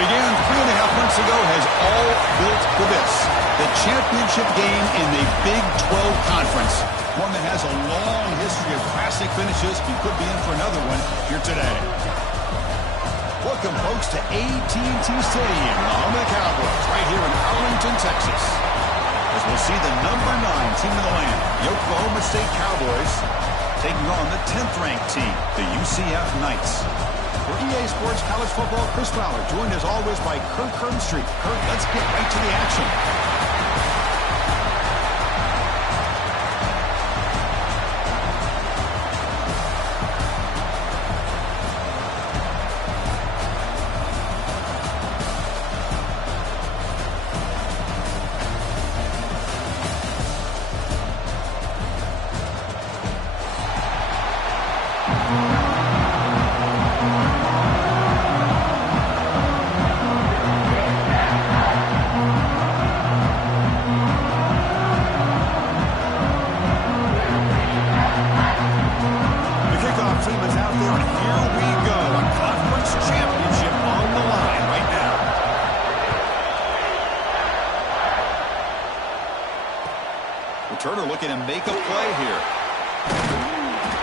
began 3.5 months ago has all built for this. The championship game in the Big 12 Conference. One that has a long history of classic finishes. He could be in for another one here today. Welcome, folks, to AT&T Stadium, the home of the Cowboys, right here in Arlington, Texas. As we'll see the number 9 team in the land, the Oklahoma State Cowboys, taking on the 10th-ranked team, the UCF Knights. For EA Sports College Football, Chris Fowler, joined as always by Kirk Herbstreit. Kirk, let's get right to the action. Turner looking to make a play here.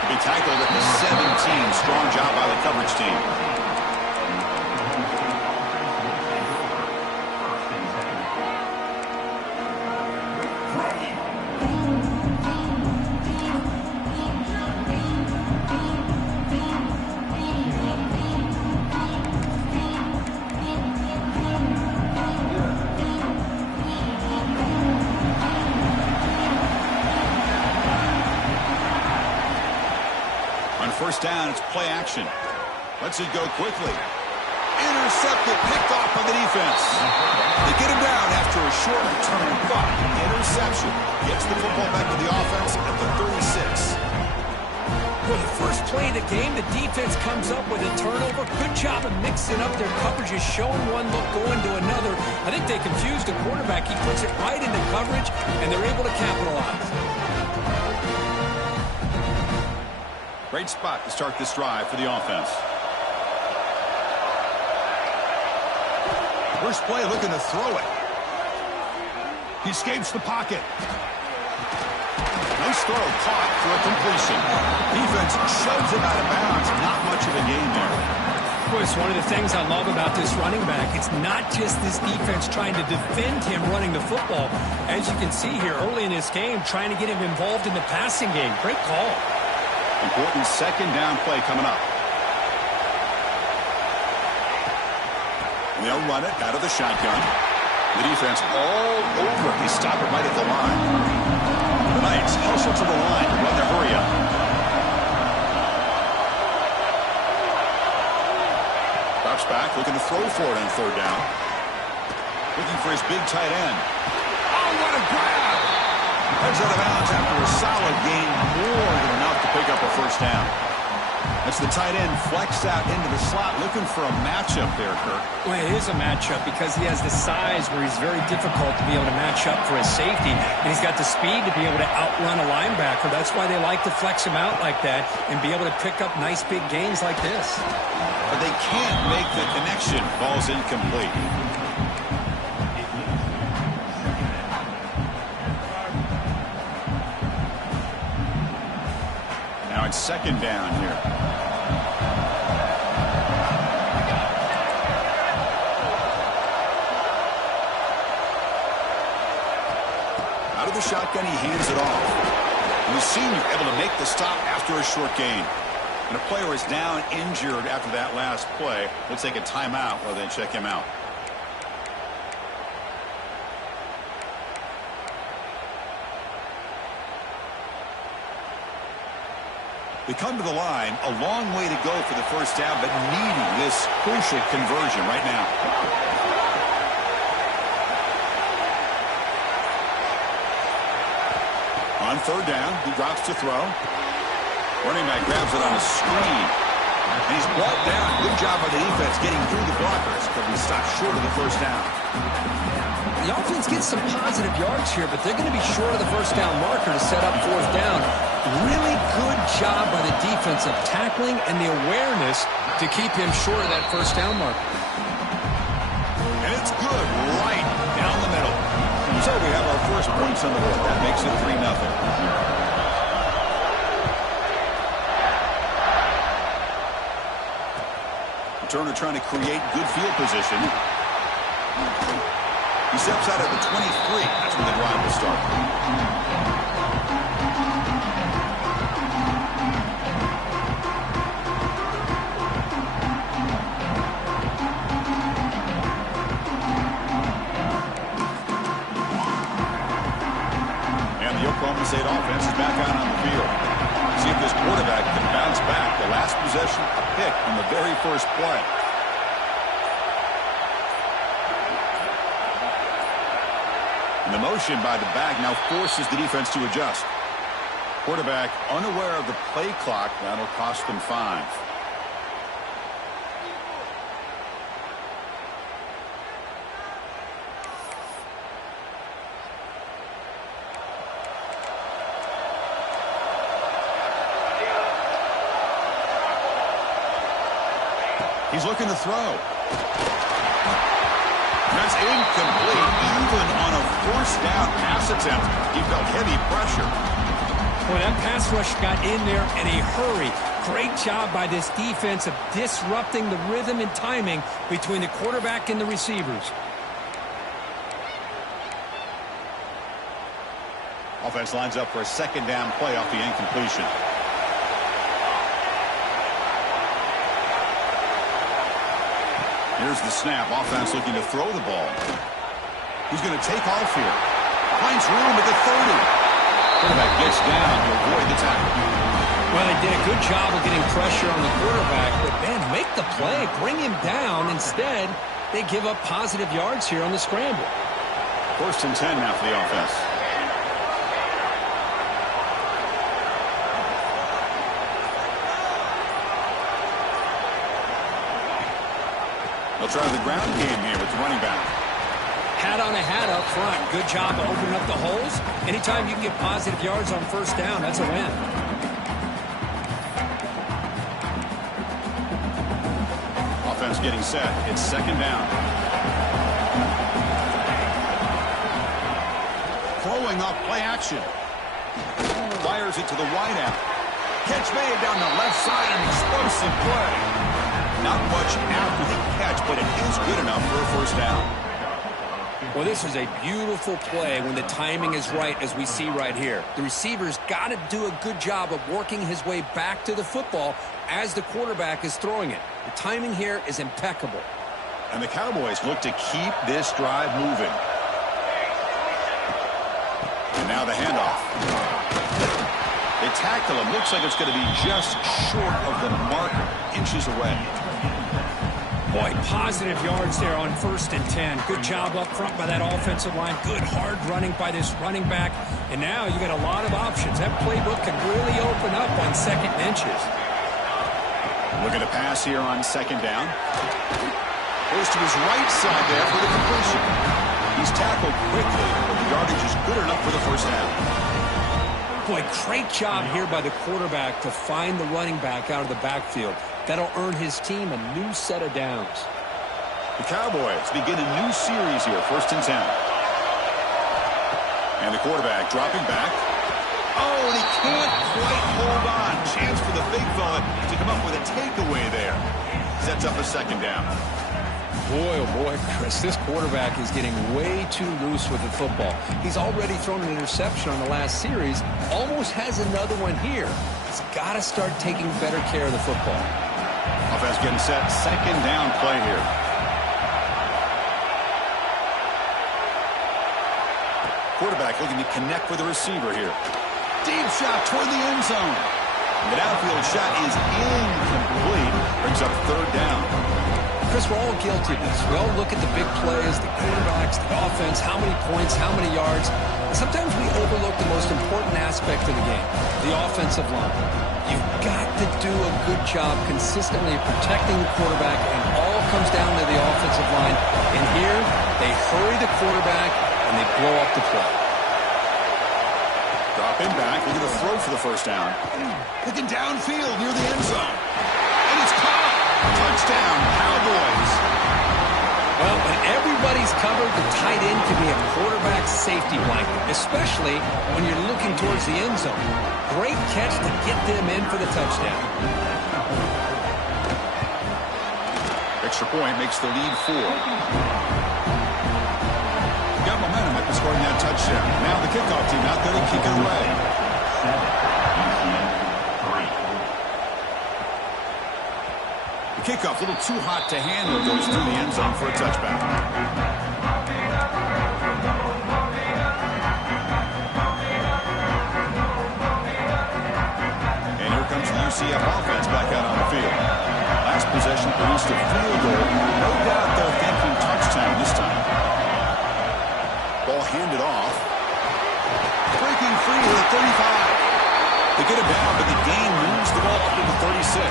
Be tackled at the 17. Strong job by the coverage team. First down, it's play action. Lets it go quickly. Intercepted, picked off by the defense. They get him down after a short return, but interception gets the football back to the offense at the 36. For the first play of the game, the defense comes up with a turnover. Good job of mixing up their coverages, showing one look, going to another. I think they confused the quarterback. He puts it right into coverage, and they're able to capitalize. Great spot to start this drive for the offense. First play looking to throw it. He escapes the pocket. Nice throw, caught for a completion. Defense shoves him out of bounds. Not much of a gain there. Boy, it's one of the things I love about this running back. It's not just this defense trying to defend him running the football. As you can see here early in this game, trying to get him involved in the passing game. Great call. Important second down play coming up. They'll run it out of the shotgun. The defense all over. He stopped it right at the line. The Knights hustle to the line to run their hurry up. Drops back, looking to throw for it on third down. Looking for his big tight end. Oh, what a grab! Heads out of bounds after a solid gain, more than enough to pick up a first down. That's the tight end flexed out into the slot, looking for a matchup there, Kirk. Well, it is a matchup because he has the size where he's very difficult to be able to match up for his safety, and he's got the speed to be able to outrun a linebacker. That's why they like to flex him out like that and be able to pick up nice big gains like this. But they can't make the connection. Ball's incomplete. Now it's second down here. Out of the shotgun, he hands it off. And the senior able to make the stop after a short gain. And a player is down injured after that last play. We'll take a timeout while they check him out. They come to the line, a long way to go for the first down, but needing this crucial conversion right now. On third down, he drops to throw. Running back grabs it on a screen. And he's brought down. Good job by the defense getting through the blockers, but he stopped short of the first down. The offense gets some positive yards here, but they're going to be short of the first down marker to set up fourth down. Really good job by the defense of tackling and the awareness to keep him short of that first down marker. And it's good right down the middle. So we have our first points on the board. That makes it 3-0. Turner trying to create good field position. He steps out at the 23. That's when the drive will start. And the Oklahoma State offense is back out on the field. See if this quarterback can bounce back. The last possession, a pick on the very first play. And the motion by the back now forces the defense to adjust. Quarterback unaware of the play clock. That'll cost them 5. He's looking to throw. That's incomplete. Even on a forced down pass attempt, he felt heavy pressure. Boy, that pass rush got in there in a hurry. Great job by this defense of disrupting the rhythm and timing between the quarterback and the receivers. Offense lines up for a second down play off the incompletion. Here's the snap. Offense looking to throw the ball. He's going to take off here. Finds room at the 30. Quarterback gets down to avoid the tackle. Well, they did a good job of getting pressure on the quarterback, but, man, make the play. Bring him down. Instead, they give up positive yards here on the scramble. 1st and 10 now for the offense. They'll try the ground game here with the running back. Hat on a hat up front. Good job of opening up the holes. Anytime you can get positive yards on first down, that's a win. Offense getting set. It's second down. Throwing off play action. Fires it to the wideout. Catch made down the left side. An explosive play. Not much after the catch, but it is good enough for a first down. Well, this is a beautiful play when the timing is right, as we see right here. The receiver's got to do a good job of working his way back to the football as the quarterback is throwing it. The timing here is impeccable. And the Cowboys look to keep this drive moving. And now the handoff. They tackle him. Looks like it's going to be just short of the marker, inches away. Boy, positive yards there on 1st and 10. Good job up front by that offensive line. Good hard running by this running back. And now you got a lot of options. That playbook can really open up on 2nd and inches. Looking to pass here on 2nd down. Goes to his right side there for the completion. He's tackled quickly, but the yardage is good enough for the first down. Boy, great job here by the quarterback to find the running back out of the backfield. That'll earn his team a new set of downs. The Cowboys begin a new series here, 1st and 10. And the quarterback dropping back. Oh, and he can't quite hold on. Chance for the big fella to come up with a takeaway there. Sets up a second down. Boy, oh boy, Chris, this quarterback is getting way too loose with the football. He's already thrown an interception on the last series, almost has another one here. He's got to start taking better care of the football. Offense getting set, second down play here. Quarterback looking to connect with the receiver here. Deep shot toward the end zone. And the downfield shot is incomplete. Brings up 3rd down. Chris, we're all guilty of this. We all look at the big plays, the quarterbacks, the offense, how many points, how many yards. Sometimes we overlook the most important aspect of the game, the offensive line. You've got to do a good job consistently protecting the quarterback, and all comes down to the offensive line. And here, they hurry the quarterback, and they blow up the play. Dropping back, looking to throw for the first down. Looking downfield near the end zone. And it's caught. Touchdown, Cowboys. Well, when everybody everybody's covered, the tight end can be a quarterback safety blanket, especially when you're looking towards the end zone. Great catch to get them in for the touchdown. Extra point makes the lead 4. Got momentum after scoring that touchdown. Now the kickoff team out there to kick it away. The kickoff a little too hot to handle, goes through the end zone for a touchback. And here comes the UCF offense back out on the field. Last possession produced a field goal. No doubt they're thinking touchdown this time. Ball handed off. Breaking free to the 35. They get it down, but the gain moves the ball up to the 36.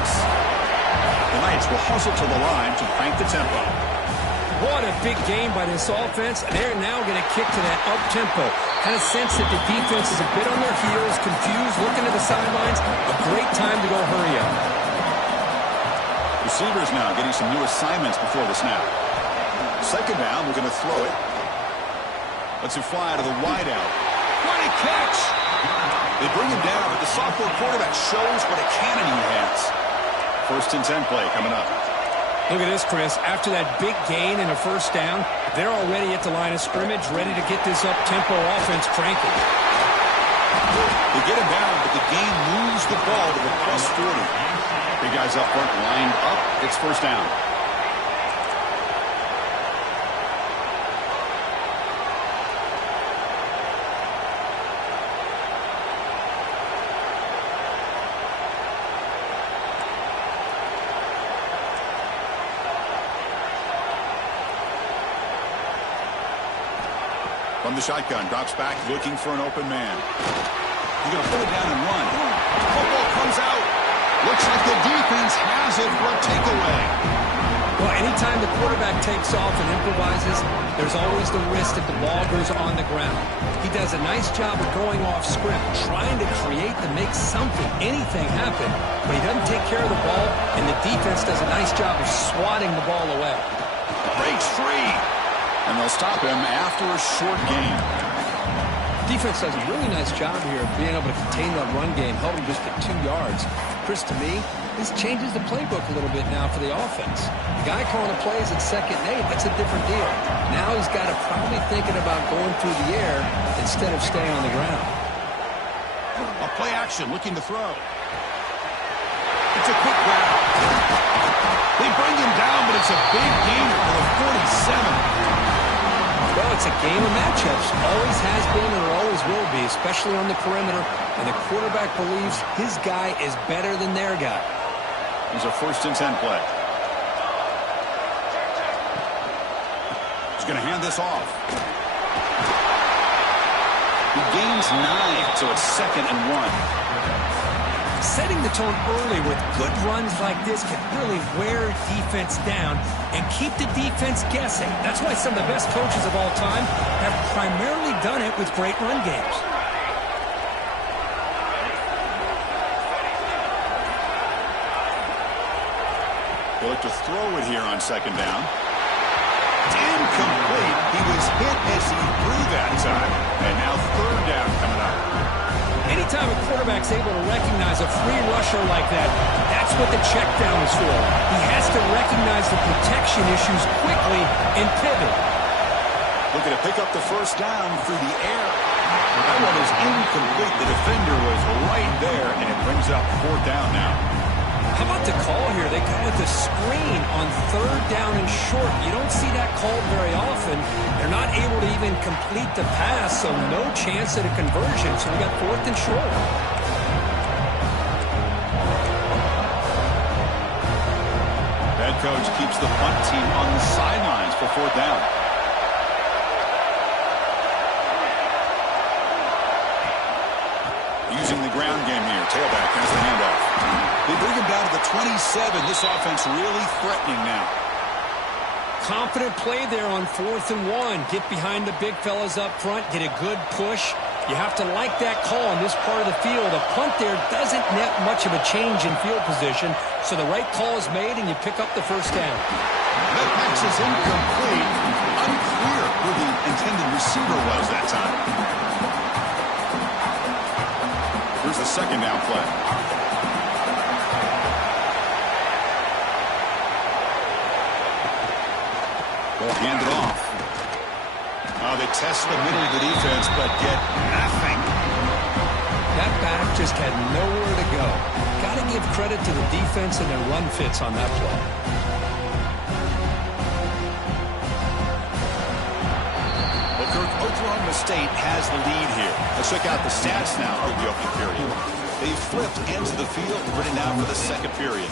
The Knights will hustle to the line to crank the tempo. What a big game by this offense. They're now going to kick to that up-tempo. Kind of sense that the defense is a bit on their heels, confused, looking to the sidelines. A great time to go hurry up. Receivers now getting some new assignments before the snap. Second down, we're going to throw it. Lets it fly to the wideout. What a catch! They bring him down, but the sophomore quarterback shows what a cannon he has. First and 10 play coming up. Look at this, Chris. After that big gain and a first down, they're already at the line of scrimmage, ready to get this up-tempo offense cranking. They get him down, but the gain moves the ball to the plus 40. Big guys up front lined up. It's first down. From the shotgun, drops back, looking for an open man. He's going to put it down and run. Football comes out. Looks like the defense has it for a takeaway. Well, anytime the quarterback takes off and improvises, there's always the risk that the ball goes on the ground. He does a nice job of going off script, trying to create to make something, anything happen, but he doesn't take care of the ball, and the defense does a nice job of swatting the ball away. Breaks free. And they'll stop him after a short gain. Defense does a really nice job here of being able to contain that run game, held him just at 2 yards. Chris, to me, this changes the playbook a little bit now for the offense. The guy calling the plays at 2nd and 8, that's a different deal. Now he's got to probably thinking about going through the air instead of staying on the ground. A play action, looking to throw. It's a quick grab. They bring him down, but it's a big gain for the 47. Well, it's a game of matchups. Always has been and always will be, especially on the perimeter. And the quarterback believes his guy is better than their guy. Here's a 1st and 10 play. He's going to hand this off. He gains 9, so it's 2nd and 1. Setting the tone early with good runs like this can really wear defense down and keep the defense guessing. That's why some of the best coaches of all time have primarily done it with great run games. They look to throw it here on 2nd down. It's incomplete. He was hit as he threw that time. And now 3rd down coming up. Anytime a quarterback's able to recognize a free rusher like that, that's what the check down is for. He has to recognize the protection issues quickly and pivot. Looking to pick up the 1st down through the air. That one is incomplete. The defender was right there, and it brings up 4th down now. How about the call here? They call it the screen on 3rd down and short. You don't see that called very often. They're not able to even complete the pass, so no chance at a conversion. So we got 4th and short. Head coach keeps the punt team on the sidelines for 4th down. Using the ground game here. Tailback has the handoff. They bring him down to the 27. This offense really threatening now. Confident play there on 4th and 1. Get behind the big fellas up front. Get a good push. You have to like that call in this part of the field. A punt there doesn't net much of a change in field position. So the right call is made and you pick up the 1st down. That pass is incomplete. intended receiver was that time. Here's the second down play. They'll hand it off. They test the middle of the defense, but get nothing. That back just had nowhere to go. Got to give credit to the defense and their run fits on that play. Oklahoma State has the lead here. Let's check out the stats now for the opening period. They flipped into the field, ready now for the second period.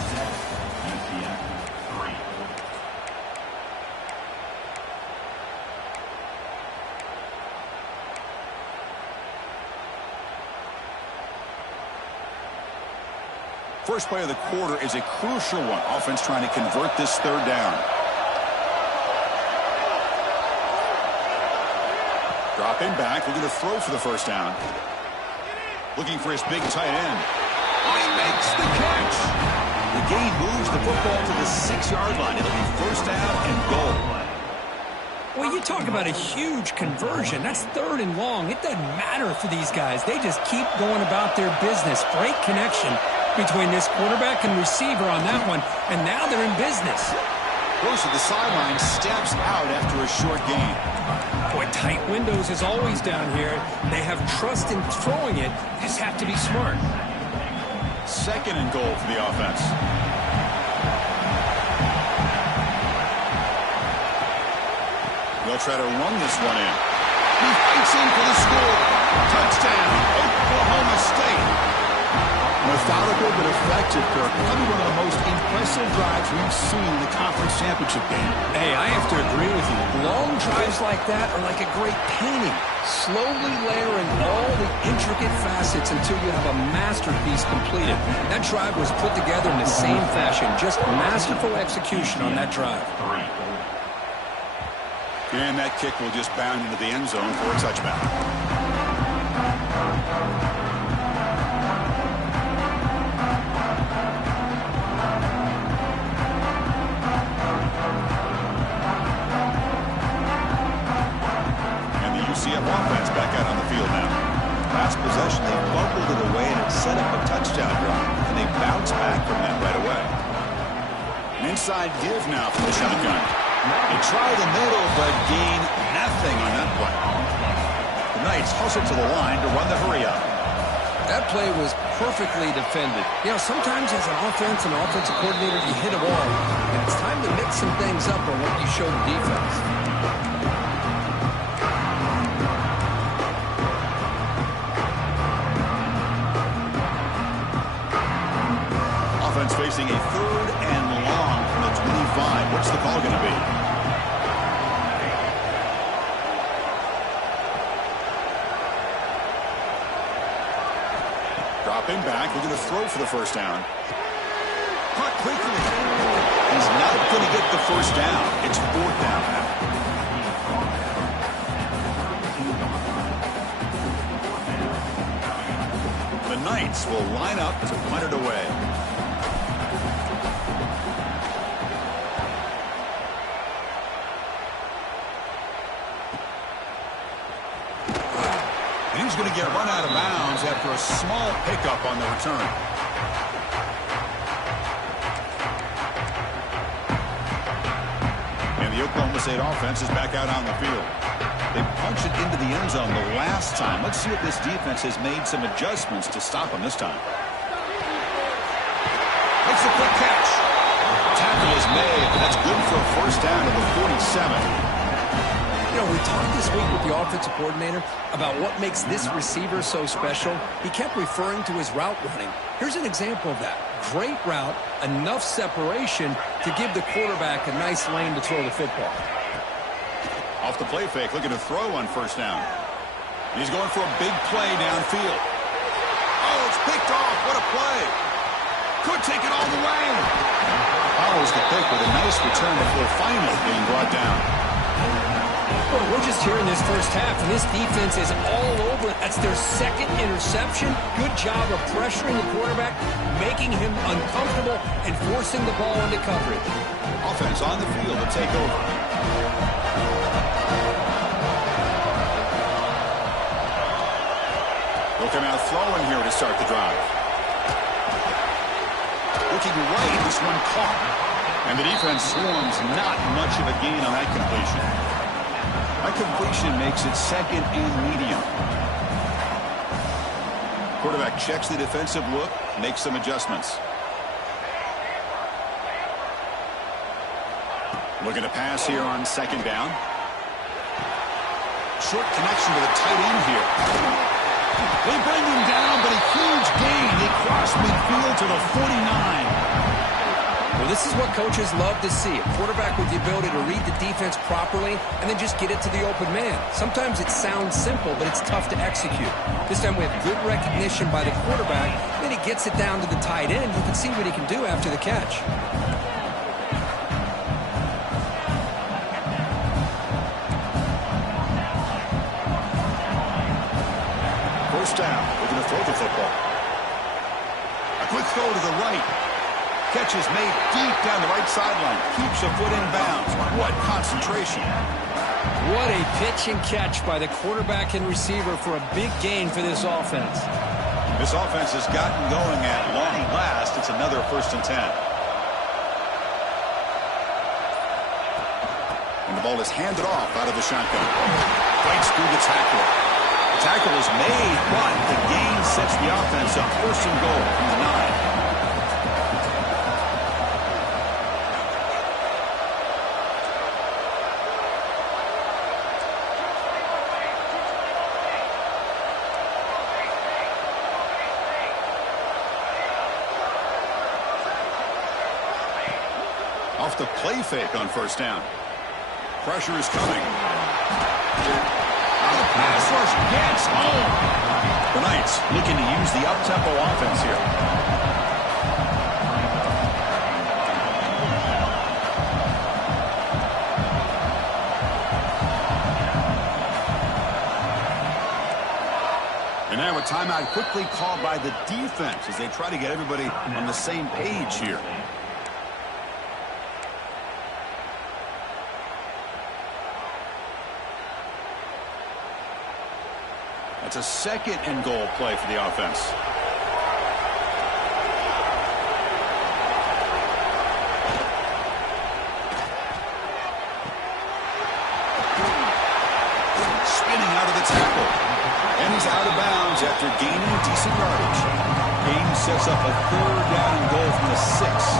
First play of the quarter is a crucial one. Offense trying to convert this third down. Dropping back, looking to throw for the first down. Looking for his big tight end. He makes the catch. The gain moves the football to the 6-yard line. It'll be first down and goal. Well, you talk about a huge conversion. That's third and long. It doesn't matter for these guys. They just keep going about their business. Great connection between this quarterback and receiver on that one, and now they're in business. Goes to the sideline, steps out after a short gain. Boy, tight windows is always down here. They have trust in throwing it. Just have to be smart. Second and goal for the offense. They'll try to run this one in. He fights in for the score. Touchdown, Oklahoma State. Methodical but effective, Kirk. Probably one of the most impressive drives we've seen in the conference championship game. Hey, I have to agree with you. Long drives like that are like a great painting. Slowly layering all the intricate facets until you have a masterpiece completed. That drive was put together in the same fashion. Just masterful execution on that drive. And that kick will just bound into the end zone for a touchback. UCF offense back out on the field now. Last possession, they fumbled it away and it set up a touchdown drive. And they bounced back from that right away. An inside give now from the shotgun. They try the middle, but gain nothing on that play. The Knights hustle to the line to run the hurry up. That play was perfectly defended. You know, sometimes as an offense and offensive coordinator, you hit a wall. And it's time to mix some things up on what you show the defense. Facing a third and long from the 25. What's the call going to be? Dropping back, looking to throw for the first down. Caught quickly. He's not going to get the first down. It's fourth down now. The Knights will line up to punt it away. He's going to get run out of bounds after a small pickup on the return. And the Oklahoma State offense is back out on the field. They punched it into the end zone the last time. Let's see if this defense has made some adjustments to stop them this time. Makes a quick catch. Tackle is made, but that's good for a first down at the 47. You know, we talked this week with the offensive coordinator about what makes this receiver so special. He kept referring to his route running. Here's an example of that. Great route, enough separation to give the quarterback a nice lane to throw the football. Off the play fake, looking to throw on first down. He's going for a big play downfield. Oh, it's picked off. What a play. Could take it all the way. Follows the pick with a nice return before finally being brought down. Well, we're just here in this first half, and this defense is all over it. That's their second interception. Good job of pressuring the quarterback, making him uncomfortable, and forcing the ball into coverage. Offense on the field to take over. start the drive. Looking right, this one caught. And the defense swarms, not much of a gain on that completion. That completion makes it second and medium. Quarterback checks the defensive look, makes some adjustments. Looking to pass here on second down. Short connection to the tight end here. They bring him down, but a huge gain. They cross midfield to the 49. Well, this is what coaches love to see. A quarterback with the ability to read the defense properly and then just get it to the open man. Sometimes it sounds simple, but it's tough to execute. This time we have good recognition by the quarterback. Then he gets it down to the tight end. You can see what he can do after the catch. First down. We're going to throw the football. A quick throw to the right. Catch is made deep down the right sideline. Keeps a foot in bounds. What concentration. What a pitch and catch by the quarterback and receiver for a big gain for this offense. This offense has gotten going at long last. It's another 1st and 10. And the ball is handed off out of the shotgun. Breaks through the tackle. The tackle is made, but the gain sets the offense up. 1st and goal from the 9. Off the play fake on 1st down. Pressure is coming. The pass rush gets home. The Knights looking to use the up-tempo offense here. And now a timeout quickly called by the defense as they try to get everybody on the same page here. It's a 2nd and goal play for the offense. Spinning out of the tackle. And he's out of bounds after gaining decent yardage. Game sets up a 3rd down and goal from the 6.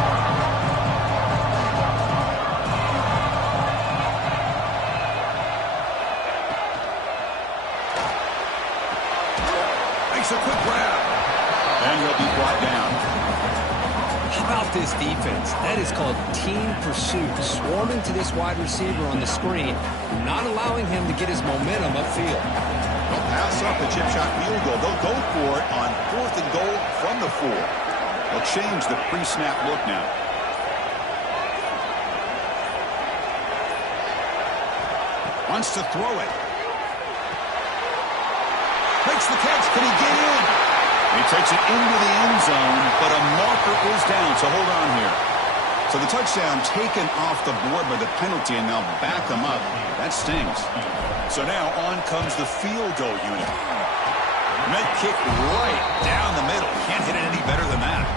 A quick grab. And he'll be brought down. How about this defense? That is called team pursuit. Swarming to this wide receiver on the screen, not allowing him to get his momentum upfield. They'll pass up the chip shot field goal. They'll go for it on 4th and goal from the 4. They'll change the pre-snap look now. Wants to throw it. Makes the catch. Can he get in? He takes it into the end zone, but a marker is down, so hold on here. So the touchdown taken off the board by the penalty, and now back them up. That stings. So now on comes the field goal unit. Net kick right down the middle. Can't hit it any better than that.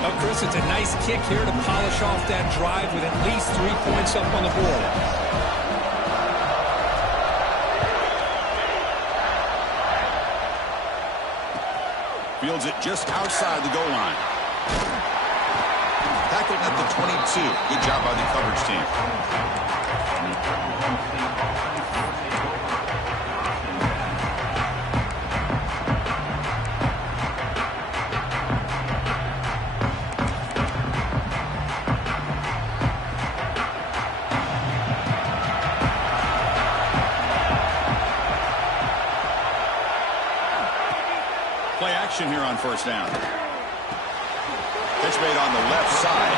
Well, Chris, it's a nice kick here to polish off that drive with at least 3 points up on the board. Fields it just outside the goal line. Tackled at the 22. Good job by the coverage team. Play action here on 1st down. Pitch made on the left side.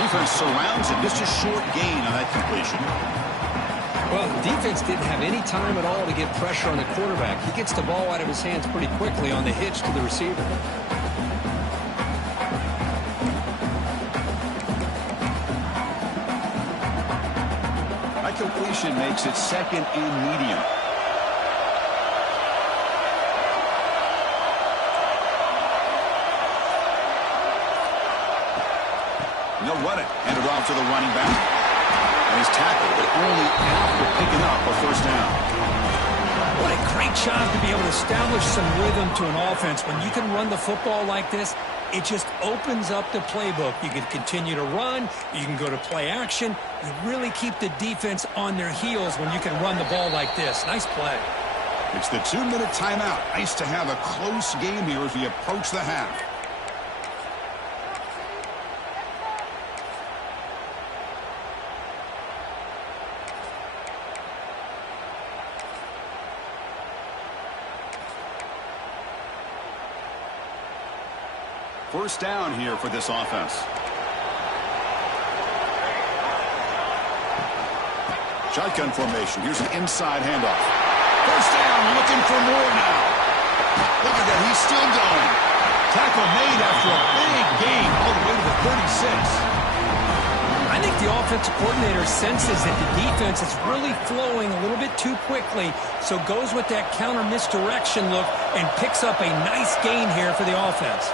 Defense surrounds it. Just a short gain on that completion. Well, the defense didn't have any time at all to get pressure on the quarterback. He gets the ball out of his hands pretty quickly on the hitch to the receiver. That completion makes it 2nd and medium. run it. Handed off to the running back. And he's tackled, but only after picking up a first down. What a great job to be able to establish some rhythm to an offense. When you can run the football like this, it just opens up the playbook. You can continue to run. You can go to play action. You really keep the defense on their heels when you can run the ball like this. Nice play. It's the 2-minute timeout. Nice to have a close game here as we approach the half. First down here for this offense. Shotgun formation. Here's an inside handoff. First down, looking for more now. Look at that, he's still going. Tackle made after a big gain all the way to the 36. I think the offensive coordinator senses that the defense is really flowing a little bit too quickly, so goes with that counter misdirection look and picks up a nice gain here for the offense.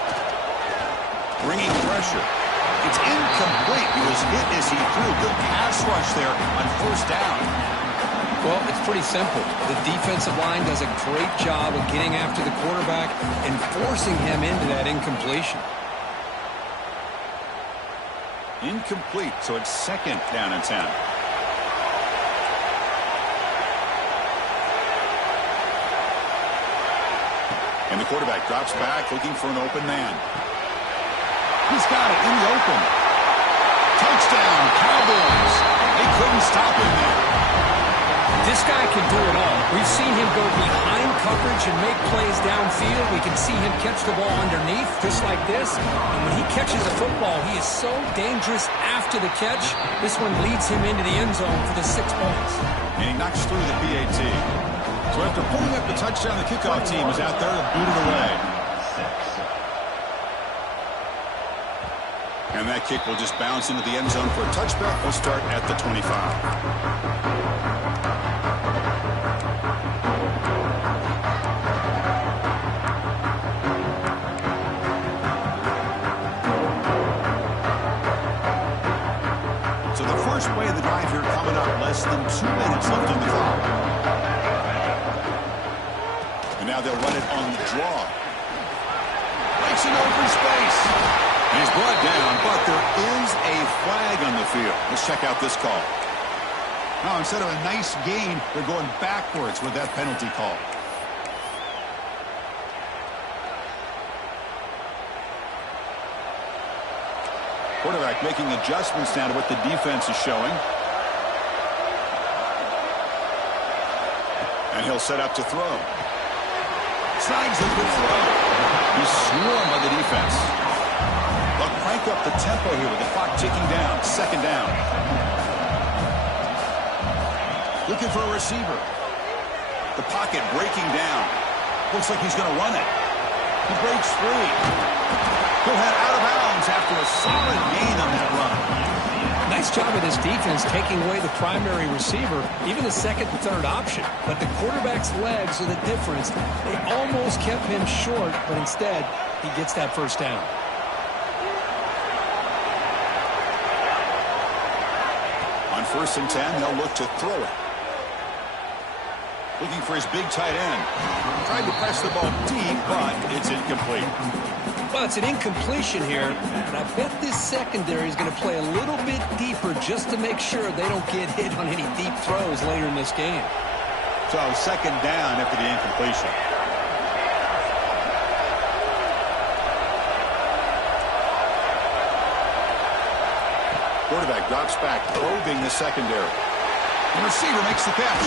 Bringing pressure. It's incomplete. He was hit as he threw. Good pass rush there on first down. Well, it's pretty simple. The defensive line does a great job of getting after the quarterback and forcing him into that incompletion. Incomplete, so it's second down and 10. And the quarterback drops back looking for an open man. He's got it in the open. Touchdown, Cowboys. They couldn't stop him there. This guy can do it all. We've seen him go behind coverage and make plays downfield. We can see him catch the ball underneath, just like this. And when he catches the football, he is so dangerous after the catch. This one leads him into the end zone for the 6 points. And he knocks through the PAT. So after pulling up the touchdown, the kickoff team is out there to boot it away. And that kick will just bounce into the end zone for a touchback. We'll start at the 25. So the first play of the drive here coming up, less than 2 minutes left on the clock. And now they'll run it on the draw. Breaks an open space. And he's brought down, but there is a flag on the field. Let's check out this call. Now, instead of a nice gain, they're going backwards with that penalty call. Quarterback making adjustments now to what the defense is showing. And he'll set up to throw. Snags a good throw. He's swarmed by the defense. They'll crank up the tempo here with the clock ticking down. Second down. Looking for a receiver. The pocket breaking down. Looks like he's going to run it. He breaks free. He'll head out of bounds after a solid gain on that run. Nice job of this defense taking away the primary receiver, even the second and third option. But the quarterback's legs are the difference. They almost kept him short, but instead, he gets that first down. On 1st and 10, they'll look to throw it. Looking for his big tight end. Tried to press the ball deep, but it's incomplete. Well, it's an incompletion here, and I bet this secondary is going to play a little bit deeper just to make sure they don't get hit on any deep throws later in this game. So second down after the incompletion. Quarterback drops back, probing the secondary. The receiver makes the catch.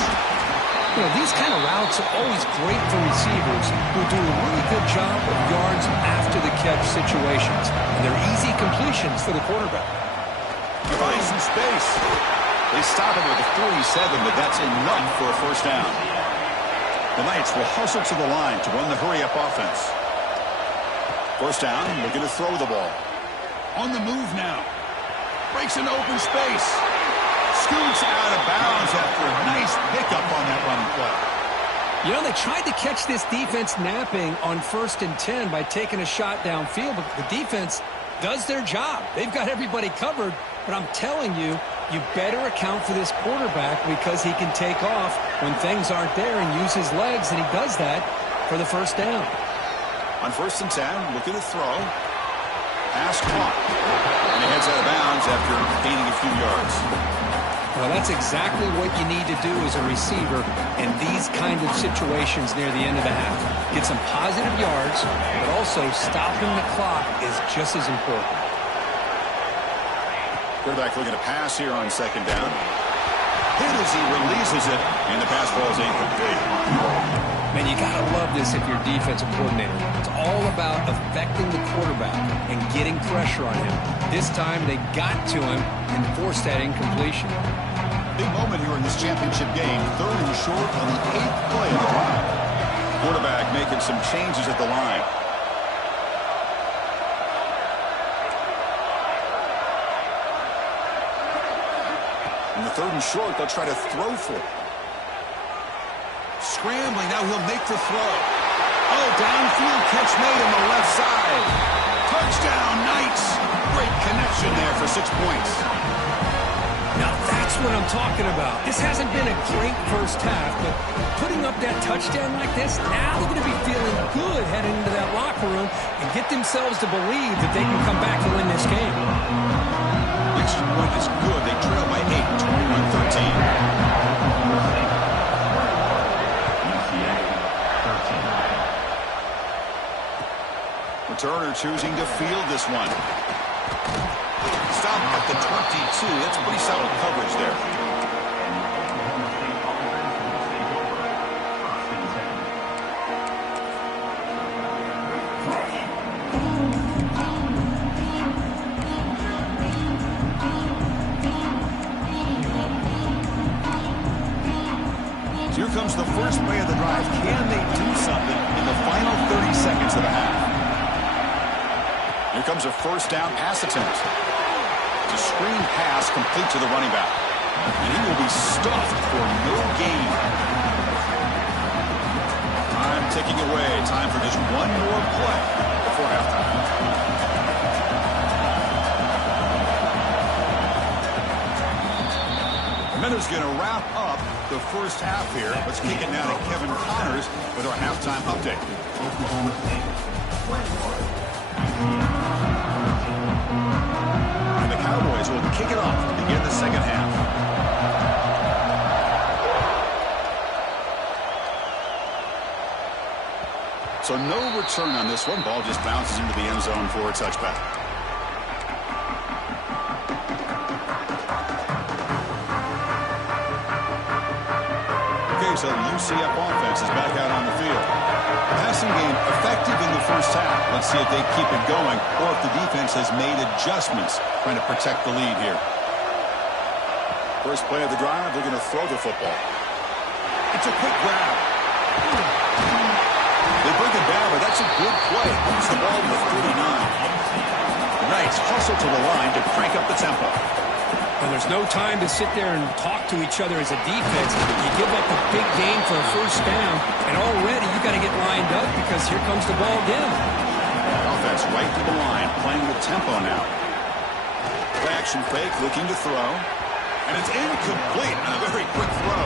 You know, these kind of routes are always great for receivers who do a really good job of yards after the catch situations. And they're easy completions for the quarterback. He finds some space. They stop him with a 47, but that's enough for a first down. The Knights will hustle to the line to run the hurry-up offense. First down, looking to throw the ball. On the move now. Breaks an open space. Scoots out of bounds after a nice pickup on that running play. You know, they tried to catch this defense napping on 1st and 10 by taking a shot downfield, but the defense does their job. They've got everybody covered, but I'm telling you, you better account for this quarterback because he can take off when things aren't there and use his legs, and he does that for the first down. On 1st and 10, looking to throw. Pass caught. And he heads out of bounds after gaining a few yards. Well, that's exactly what you need to do as a receiver in these kind of situations near the end of the half. Get some positive yards, but also stopping the clock is just as important. Quarterback looking to pass here on 2nd down. Hit as he releases it, and the pass falls incomplete. Man, you got to love this if you're a defensive coordinator. It's all about affecting the quarterback and getting pressure on him. This time they got to him and forced that incompletion. Big moment here in this championship game. 3rd and short on the 8th play of the drive. Quarterback making some changes at the line. In the 3rd and short, they'll try to throw for it. Scrambling, now he'll make the throw. Oh, downfield catch made on the left side. Touchdown, Knights. Great connection there for 6 points. Now that's what I'm talking about. This hasn't been a great first half, but putting up that touchdown like this, now they're going to be feeling good heading into that locker room and get themselves to believe that they can come back and win this game. Extra point is good. They trail by 8, 21-13. Turner choosing to field this one. Stop at the 22. That's pretty solid coverage there. So here comes the first play of the drive. Can they do something in the final 30 seconds of the half? Here comes a 1st down pass attempt. It's a screen pass complete to the running back. And he will be stuffed for no gain. Time ticking away. Time for just one more play before halftime. Miller's going to wrap up the first half here. Let's kick it now to Kevin Connors with our halftime update. And the Cowboys will kick it off to begin the second half. So no return on this one. Ball just bounces into the end zone for a touchback. So the UCF offense is back out on the field. Passing game effective in the first half. Let's see if they keep it going or if the defense has made adjustments trying to protect the lead here. First play of the drive, they're going to throw the football. It's a quick grab. They bring it down, but that's a good play. It's the ball to the 39. Knights hustle to the line to crank up the tempo. And there's no time to sit there and talk to each other as a defense. You give up a big gain for a first down, and already you got to get lined up because here comes the ball again. Offense right to the line, playing with tempo now. Play action fake, looking to throw. And it's incomplete on a very quick throw.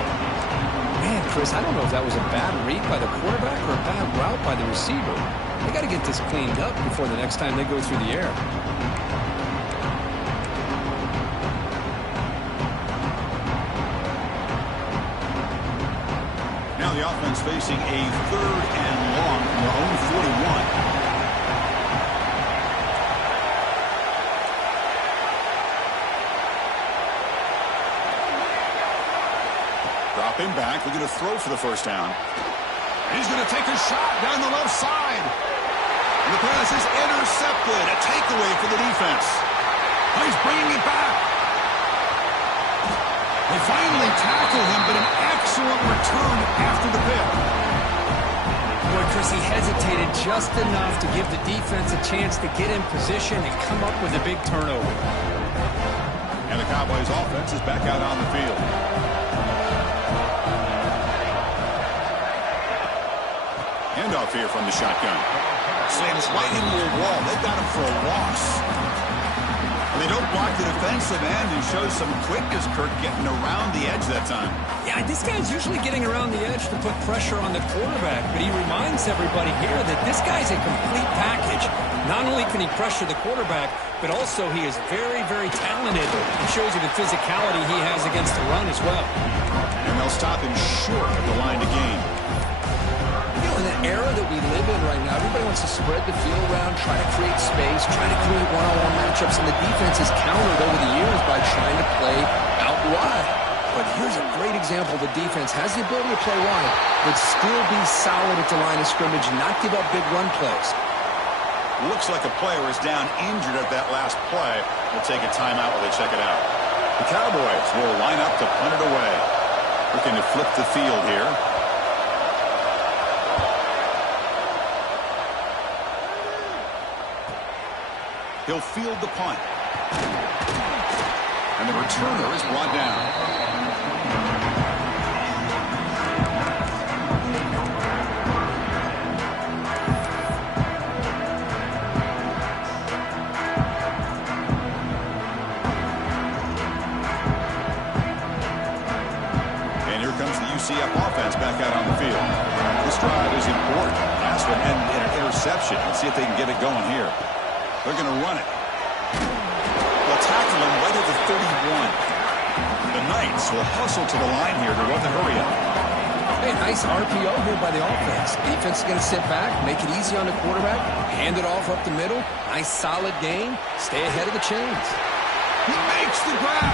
Man, Chris, I don't know if that was a bad read by the quarterback or a bad route by the receiver. They got to get this cleaned up before the next time they go through the air. The offense facing a 3rd and long from their own 41. Dropping back, looking to throw for the first down. He's going to take a shot down the left side. And the pass is intercepted. A takeaway for the defense. Oh, he's bringing it back. They finally tackle him, but an excellent return after the pick. Boy, Chris, he hesitated just enough to give the defense a chance to get in position and come up with a big turnover. And the Cowboys offense is back out on the field. Handoff here from the shotgun. Slams right into a wall. They got him for a loss. They don't block the defensive end and show some quickness, Kirk, getting around the edge that time. Yeah, this guy's usually getting around the edge to put pressure on the quarterback, but he reminds everybody here that this guy's a complete package. Not only can he pressure the quarterback, but also he is very, very talented and shows you the physicality he has against the run as well. And they'll stop him short of the line to gain. You know, in the era that we live in right now, everybody wants to spread the field around, try to create space, try to create one-on-one matchups, and the defense has countered over the years by trying to play out wide. But here's a great example. The defense has the ability to play wide, but still be solid at the line of scrimmage, not give up big run plays. Looks like a player is down injured at that last play. We'll take a timeout while they check it out. The Cowboys will line up to punt it away. Looking to flip the field here. He'll field the punt. And the returner is brought down. UCF offense back out on the field. This drive is important. Last one ended in an interception. Let's see if they can get it going here. They're going to run it. They'll tackle him right at the 31. The Knights will hustle to the line here to run the hurry up. Hey, nice RPO here by the offense. Defense is going to sit back, make it easy on the quarterback, hand it off up the middle. Nice solid game. Stay ahead of the chains. He makes the grab.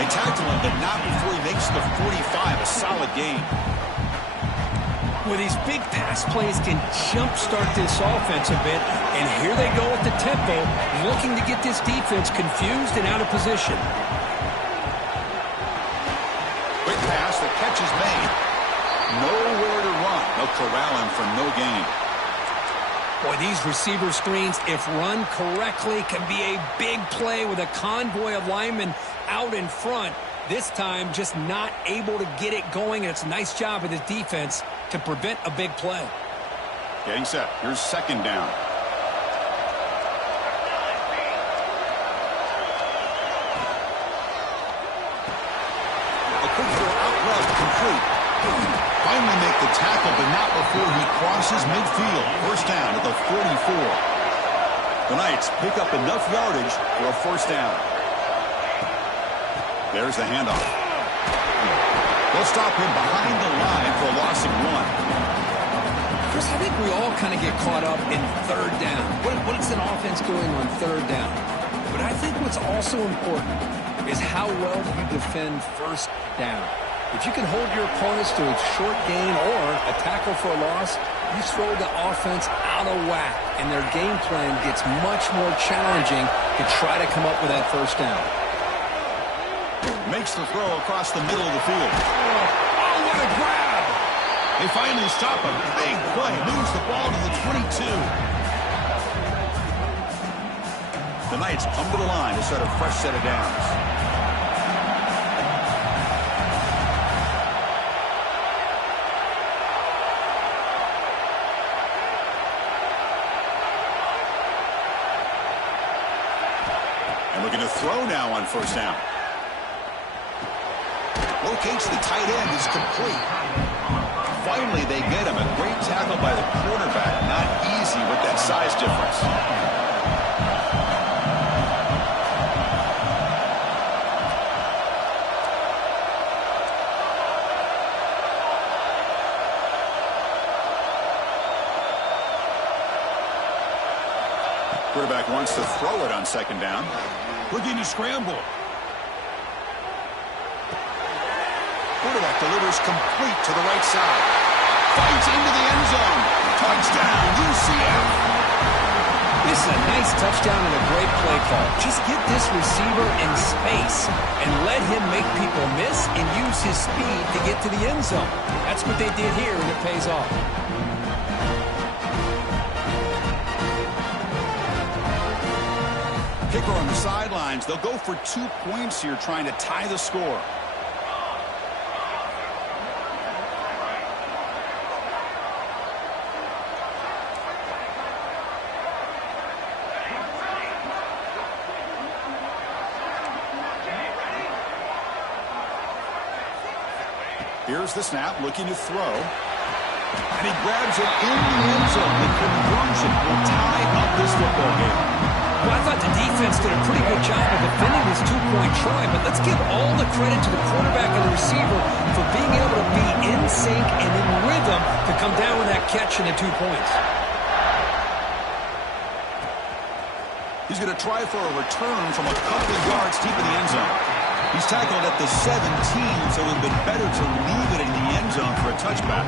They tackle him, but not before he makes the 45. A solid game. Well, these big pass plays can jumpstart this offense a bit, and here they go at the tempo, looking to get this defense confused and out of position. Quick pass, the catch is made. Nowhere to run. They'll corral him for no gain. Boy, these receiver screens, if run correctly, can be a big play with a convoy of linemen out in front. This time, just not able to get it going, and it's a nice job of the defense to prevent a big play. Getting set. Here's second down. A quick throw out left, complete. Finally make the tackle, but not before he crosses midfield. First down at the 44. The Knights pick up enough yardage for a first down. There's the handoff. They'll stop him behind the line for a loss of 1. Chris, I think we all kind of get caught up in third down. What is an offense doing on third down? But I think what's also important is how well do you defend first down. If you can hold your opponents to a short gain or a tackle for a loss, you throw the offense out of whack, and their game plan gets much more challenging to try to come up with that first down. Makes the throw across the middle of the field. Oh, what a grab! They finally stop him. Big play. Moves the ball to the 22. The Knights come to the line to set a fresh set of downs. Looking to throw now on first down. Locates the tight end, is complete. Finally, they get him. A great tackle by the quarterback. Not easy with that size difference. Quarterback wants to throw it on second down. Looking to scramble. Quarterback delivers complete to the right side. Fights into the end zone. Touchdown, UCF. This is a nice touchdown and a great play call. Just get this receiver in space and let him make people miss and use his speed to get to the end zone. That's what they did here, and it pays off. Kicker on the sidelines. They'll go for 2 points here, trying to tie the score. Here's the snap, looking to throw. And he grabs it in the end zone. The conversion will tie up this football game. Well, I thought the defense did a pretty good job of defending this two-point try, but let's give all the credit to the quarterback and the receiver for being able to be in sync and in rhythm to come down with that catch and the 2 points. He's going to try for a return from a couple of yards deep in the end zone. He's tackled at the 17, so it would have been better to leave it in the end zone for a touchback.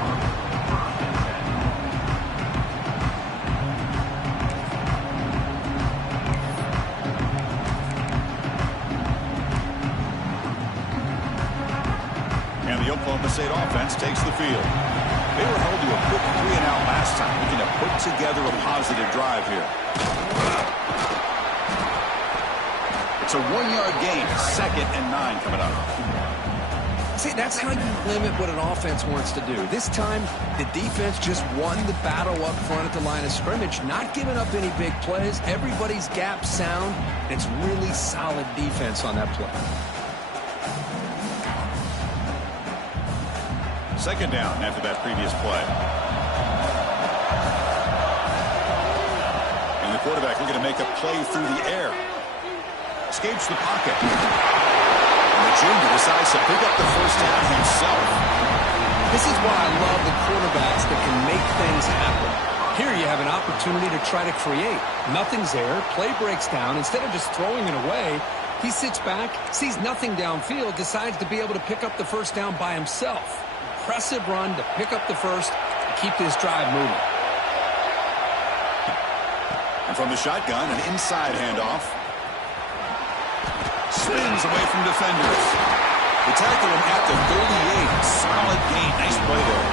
And the Oklahoma State offense takes the field. They were held to a quick 3-and-out last time, looking to put together a positive drive here. It's a 1-yard gain, 2nd and 9 coming up. See, that's how you limit what an offense wants to do. This time, the defense just won the battle up front at the line of scrimmage, not giving up any big plays. Everybody's gap sound. It's really solid defense on that play. 2nd down after that previous play. And the quarterback looking to make a play through the air. Escapes the pocket. And the junior decides to pick up the first down himself. This is why I love the quarterbacks that can make things happen. Here you have an opportunity to try to create. Nothing's there. Play breaks down. Instead of just throwing it away, he sits back, sees nothing downfield, decides to be able to pick up the first down by himself. Impressive run to pick up the first to keep this drive moving. And from the shotgun, an inside handoff. Spins away from defenders. They tackle him at the 38. Solid gain. Nice play there.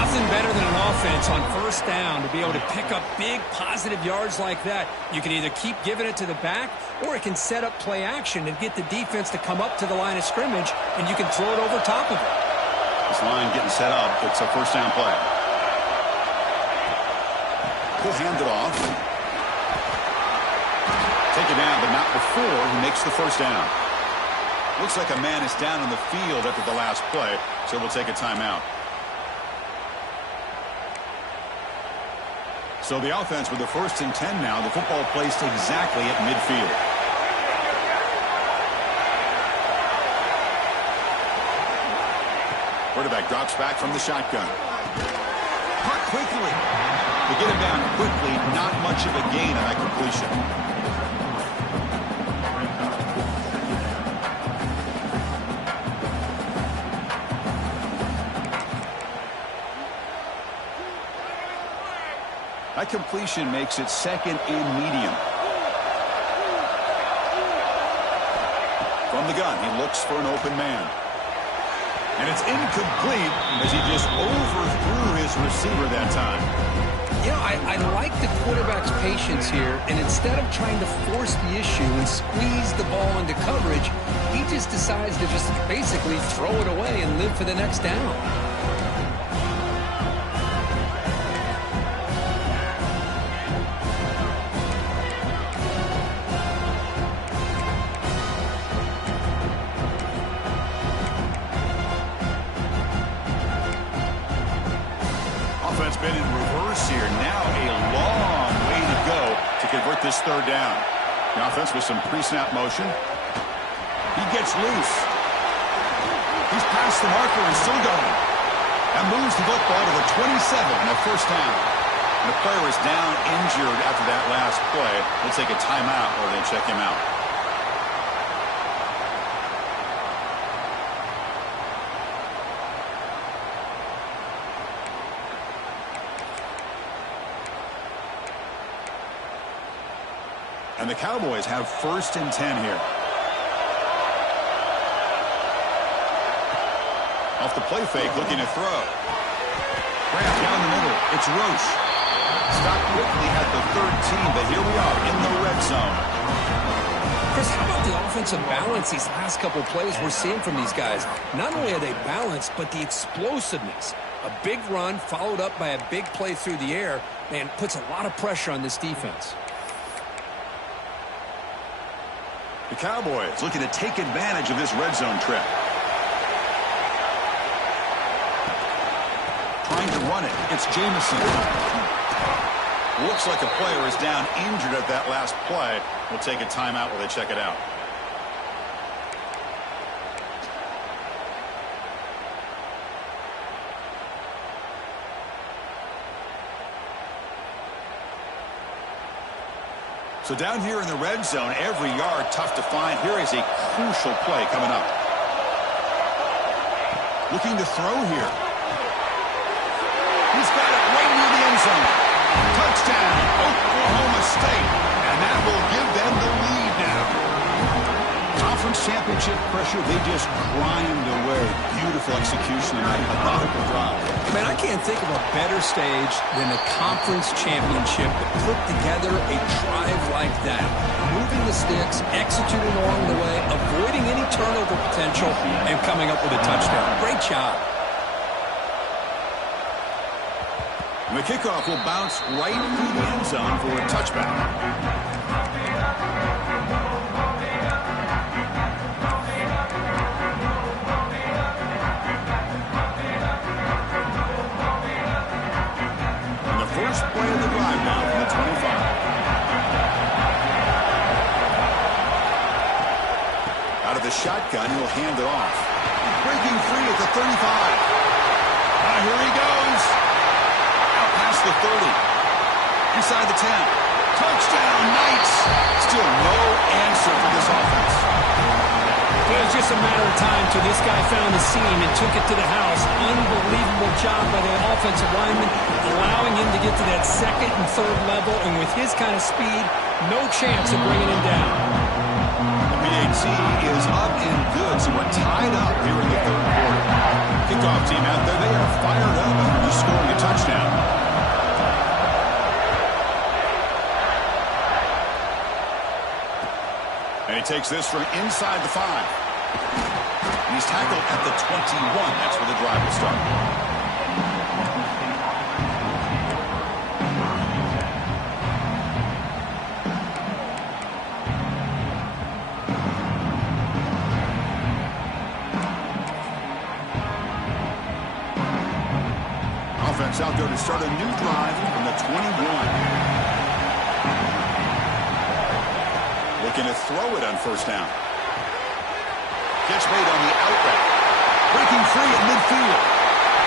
Nothing better than an offense on first down to be able to pick up big positive yards like that. You can either keep giving it to the back, or it can set up play action and get the defense to come up to the line of scrimmage, and you can throw it over top of it. This line getting set up. It's a first down play. He'll hand it off. Take it down, but not before he makes the first down. Looks like a man is down on the field after the last play, so we'll take a timeout. So the offense with the 1st and 10 now. The football placed exactly at midfield. Quarterback drops back from the shotgun. Caught quickly. They get him down quickly. Not much of a gain on that completion. That completion makes it 2nd and medium. From the gun, he looks for an open man. And it's incomplete as he just overthrew his receiver that time. You know, I like the quarterback's patience here, and instead of trying to force the issue and squeeze the ball into coverage, he just decides to just basically throw it away and live for the next down. Been in reverse here. Now a long way to go to convert this 3rd down. The offense with some pre-snap motion. He gets loose. He's past the marker and still going. That moves the football to the 27 and a first down. And the player is down injured after that last play. We'll take a timeout or they check him out. And the Cowboys have 1st and 10 here. Off the play fake, looking to throw. Grant down the middle. It's Roche. Stopped quickly at the 13, but here we are in the red zone. Chris, how about the offensive balance these last couple plays we're seeing from these guys? Not only are they balanced, but the explosiveness. A big run followed up by a big play through the air, man, puts a lot of pressure on this defense. The Cowboys looking to take advantage of this red zone trip. trying to run it. It's Jamison. Looks like a player is down injured at that last play. We'll take a timeout while they check it out. So down here in the red zone, every yard tough to find. Here is a crucial play coming up. Looking to throw here. He's got it right near the end zone. Touchdown, Oklahoma State. And that will give them the lead now. Conference championship pressure, they just grind away. Beautiful execution and that methodical drive. Man, I can't think of a better stage than a conference championship to put together a drive like that. Moving the sticks, executing along the way, avoiding any turnover potential, and coming up with a touchdown. Great job. And the kickoff will bounce right through the end zone for a touchback. First play of the drive now from the 25. Out of the shotgun, he'll hand it off. Breaking free at the 35. Here he goes. Out past the 30. Inside the 10. Touchdown, Knights. Still no answer for this offense. It was just a matter of time till this guy found the seam and took it to the house. Unbelievable job by the offensive lineman, allowing him to get to that second and third level, and with his kind of speed, no chance of bringing him down. The PAT is up and good, so we're tied up here in the third quarter. Kickoff team out there, they are fired up after scoring a touchdown. And he takes this from inside the 5. And he's tackled at the 21. That's where the drive will start. Offense out there to start a new drive from the 21. Looking to throw it on first down. Catch made on the outlet. Breaking free at midfield.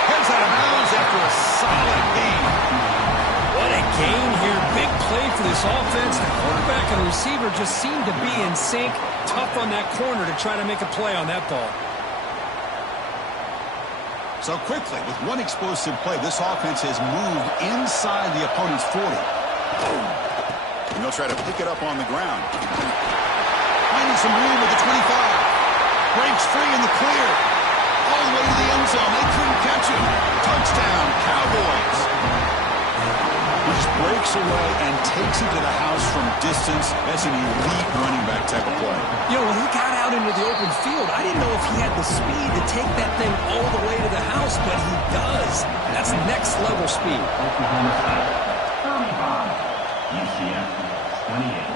Heads out of bounds after a solid gain. What a gain here. Big play for this offense. The quarterback and the receiver just seem to be in sync. Tough on that corner to try to make a play on that ball. So quickly, with one explosive play, this offense has moved inside the opponent's 40. And they'll try to pick it up on the ground. Finding some room at the 25. Breaks free in the clear. All the way to the end zone. They couldn't catch him. Touchdown, Cowboys. He just breaks away and takes it to the house from distance. That's an elite running back type of play. You know, when he got out into the open field, I didn't know if he had the speed to take that thing all the way to the house, but he does. That's next level speed. UCF 28.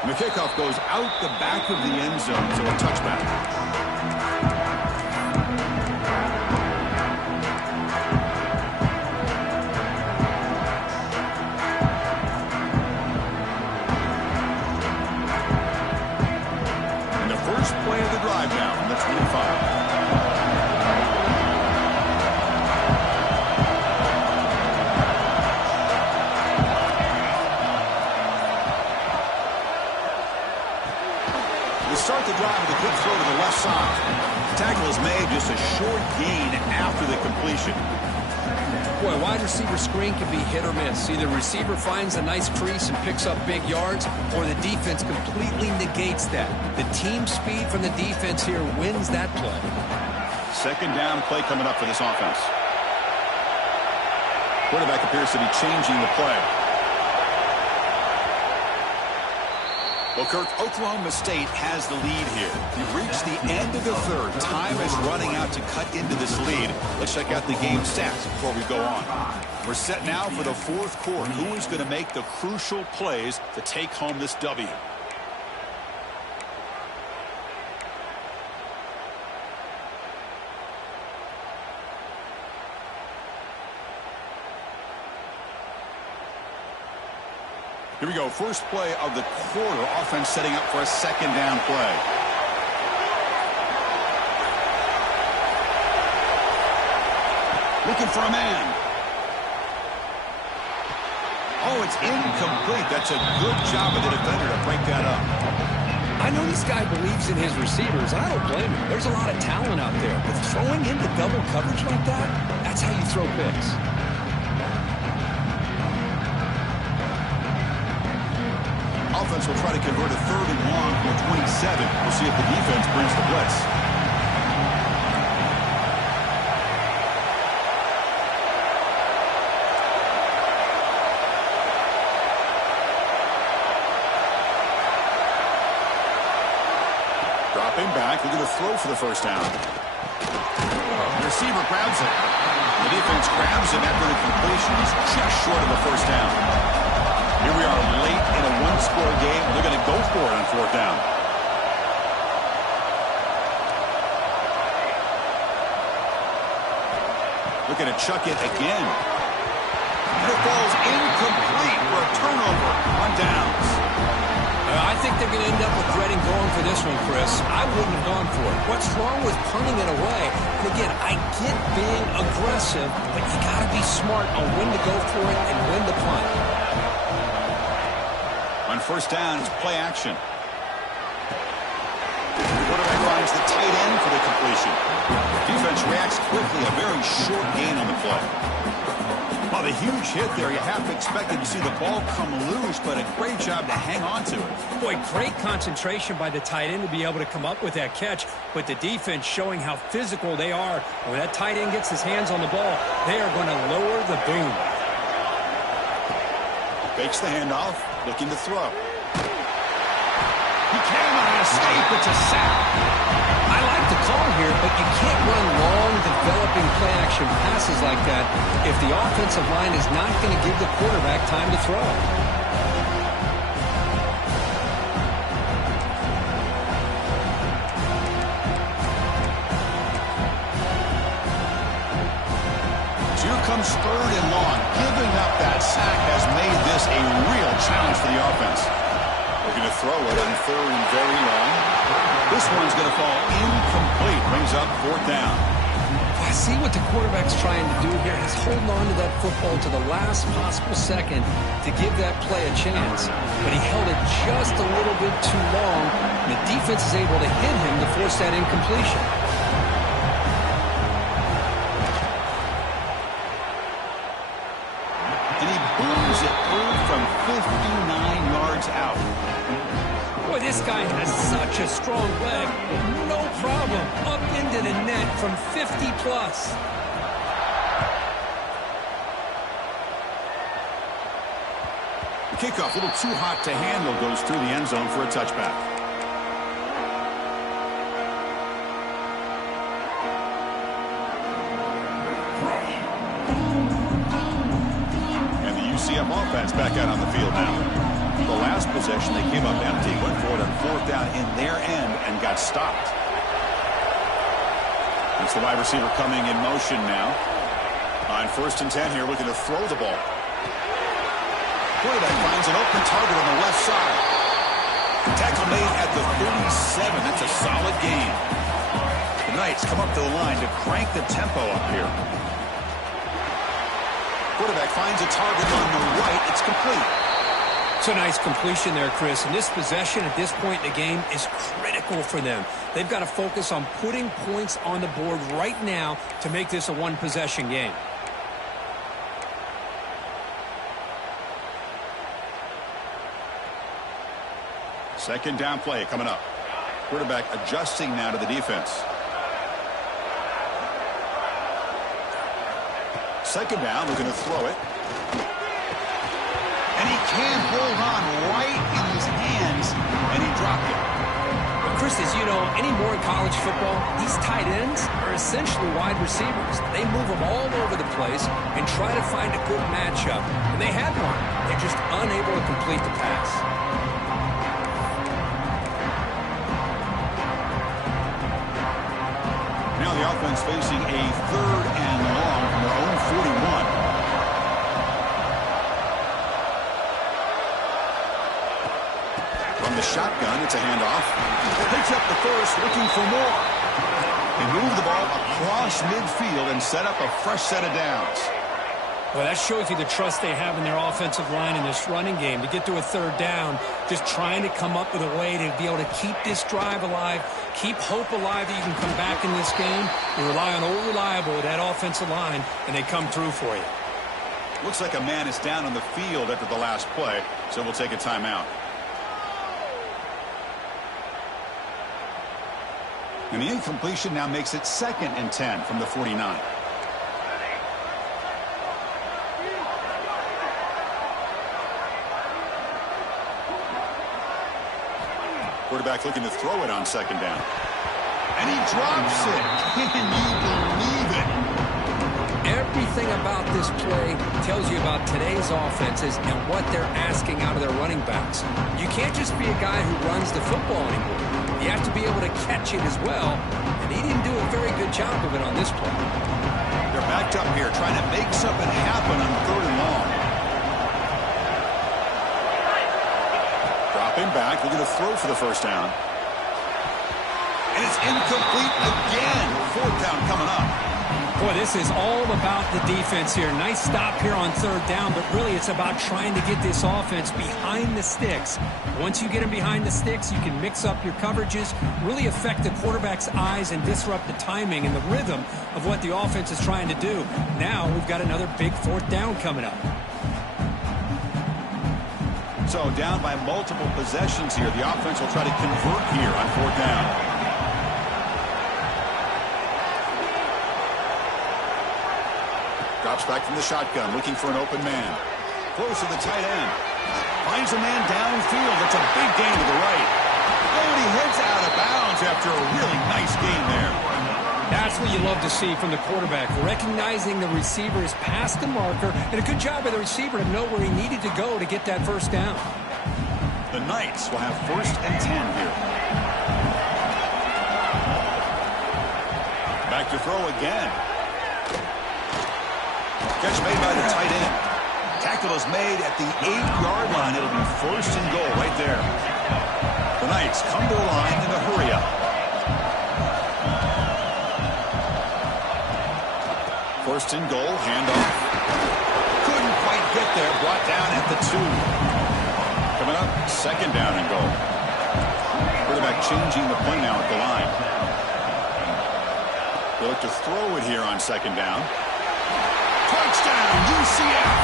And the kickoff goes out the back of the end zone, so a touchback. And the first play of the drive now from the 25. Start the drive with a good throw to the left side. The tackle is made, just a short gain after the completion. Boy, wide receiver screen can be hit or miss. Either the receiver finds a nice crease and picks up big yards, or the defense completely negates that. The team speed from the defense here wins that play. Second down play coming up for this offense. Quarterback appears to be changing the play. Well, Kirk, Oklahoma State has the lead here. You've reached the end of the third. Time is running out to cut into this lead. Let's check out the game stats before we go on. We're set now for the fourth quarter. Who is going to make the crucial plays to take home this W? Here we go. First play of the quarter. Offense setting up for a second down play. Looking for a man. Oh, it's incomplete. That's a good job of the defender to break that up. I know this guy believes in his receivers. I don't blame him. There's a lot of talent out there. But throwing into double coverage like that, that's how you throw picks. Offense will try to convert a 3rd and long from the 27. We'll see if the defense brings the blitz. Dropping back, looking to throw for the first down. The receiver grabs it. The defense grabs him after the completion. He's just short of the first down. Here we are late in a one-score game. They're going to go for it on 4th down. Looking to chuck it again. And it falls incomplete for a turnover on downs. I think they're going to end up regretting going for this one, Chris. I wouldn't have gone for it. What's wrong with punting it away? And again, I get being aggressive, but you got to be smart on when to go for it and when to punt. On 1st down, it's play action. Quarterback finds the tight end for the completion. Defense reacts quickly. A very short gain on the play. Well, the huge hit there, you half expected to see the ball come loose, but a great job to hang on to it. Boy, great concentration by the tight end to be able to come up with that catch, but the defense showing how physical they are. When that tight end gets his hands on the ball, they are going to lower the boom. Fakes the handoff, looking to throw. He came on an escape. It's a sack. I like the call here, but you can't run long, developing play-action passes like that if the offensive line is not going to give the quarterback time to throw. So here comes 3rd and long. Giving up that sack has made this a real challenge for the offense. Looking to throw it on 3rd and very long. This one's going to fall incomplete. Brings up 4th down. I see what the quarterback's trying to do here is hold on to that football to the last possible second to give that play a chance. But he held it just a little bit too long, and the defense is able to hit him to force that incompletion. And he booms it through from 59 yards out. Boy, this guy has such a strong leg. No problem. Up into the net from 50-plus. The kickoff, a little too hot to handle, goes through the end zone for a touchback. And the UCF offense back out on the field now. The last possession, they came up empty, went for it on 4th down in their end and got stopped. It's the wide receiver coming in motion now. On 1st and 10 here, looking to throw the ball. Quarterback finds an open target on the left side. Tackle made at the 37. That's a solid gain. The Knights come up to the line to crank the tempo up here. Quarterback finds a target on the right. It's complete. It's a nice completion there, Chris. And this possession at this point in the game is critical for them. They've got to focus on putting points on the board right now to make this a one-possession game. Second down play coming up. Quarterback adjusting now to the defense. Second down, looking to throw it. And he can't hold on right in his hands, and he dropped it. But Chris, as you know, anymore in college football, these tight ends are essentially wide receivers. They move them all over the place and try to find a good matchup. And they had one. They're just unable to complete the pass. Now the offense facing a 3rd and long from their own 41. from the shotgun. It's a handoff. Picks up the first, looking for more. They move the ball across midfield and set up a fresh set of downs. Well, that shows you the trust they have in their offensive line in this running game. To get to a third down, just trying to come up with a way to be able to keep this drive alive, keep hope alive that you can come back in this game. You rely on old reliable with that offensive line, and they come through for you. Looks like a man is down on the field after the last play, so we'll take a timeout. And the incompletion now makes it 2nd and 10 from the 49. Quarterback looking to throw it on 2nd down. And he drops it. Can you believe it? Everything about this play tells you about today's offenses and what they're asking out of their running backs. You can't just be a guy who runs the football anymore. You have to be able to catch it as well, and he didn't do a very good job of it on this play. They're backed up here trying to make something happen on 3rd and long. Dropping back, looking to throw for the first down. And it's incomplete again. 4th down coming up. Boy, this is all about the defense here. Nice stop here on 3rd down, but really it's about trying to get this offense behind the sticks. Once you get them behind the sticks, you can mix up your coverages, really affect the quarterback's eyes and disrupt the timing and the rhythm of what the offense is trying to do. Now we've got another big 4th down coming up. So down by multiple possessions here. The offense will try to convert here on 4th down. Drops back from the shotgun, looking for an open man. Close to the tight end. Finds a man downfield. It's a big gain to the right. Oh, and he heads out of bounds after a really nice gain there. That's what you love to see from the quarterback. Recognizing the receiver is past the marker, and a good job by the receiver to know where he needed to go to get that first down. The Knights will have 1st and 10 here. Back to throw again. Catch made by the tight end. Tackle is made at the 8-yard line. It'll be 1st and goal right there. The Knights come to the line in a hurry up. 1st and goal, handoff. Couldn't quite get there. Brought down at the 2. Coming up, 2nd down and goal. Quarterback changing the play now at the line. They look to throw it here on 2nd down. Touchdown, UCF.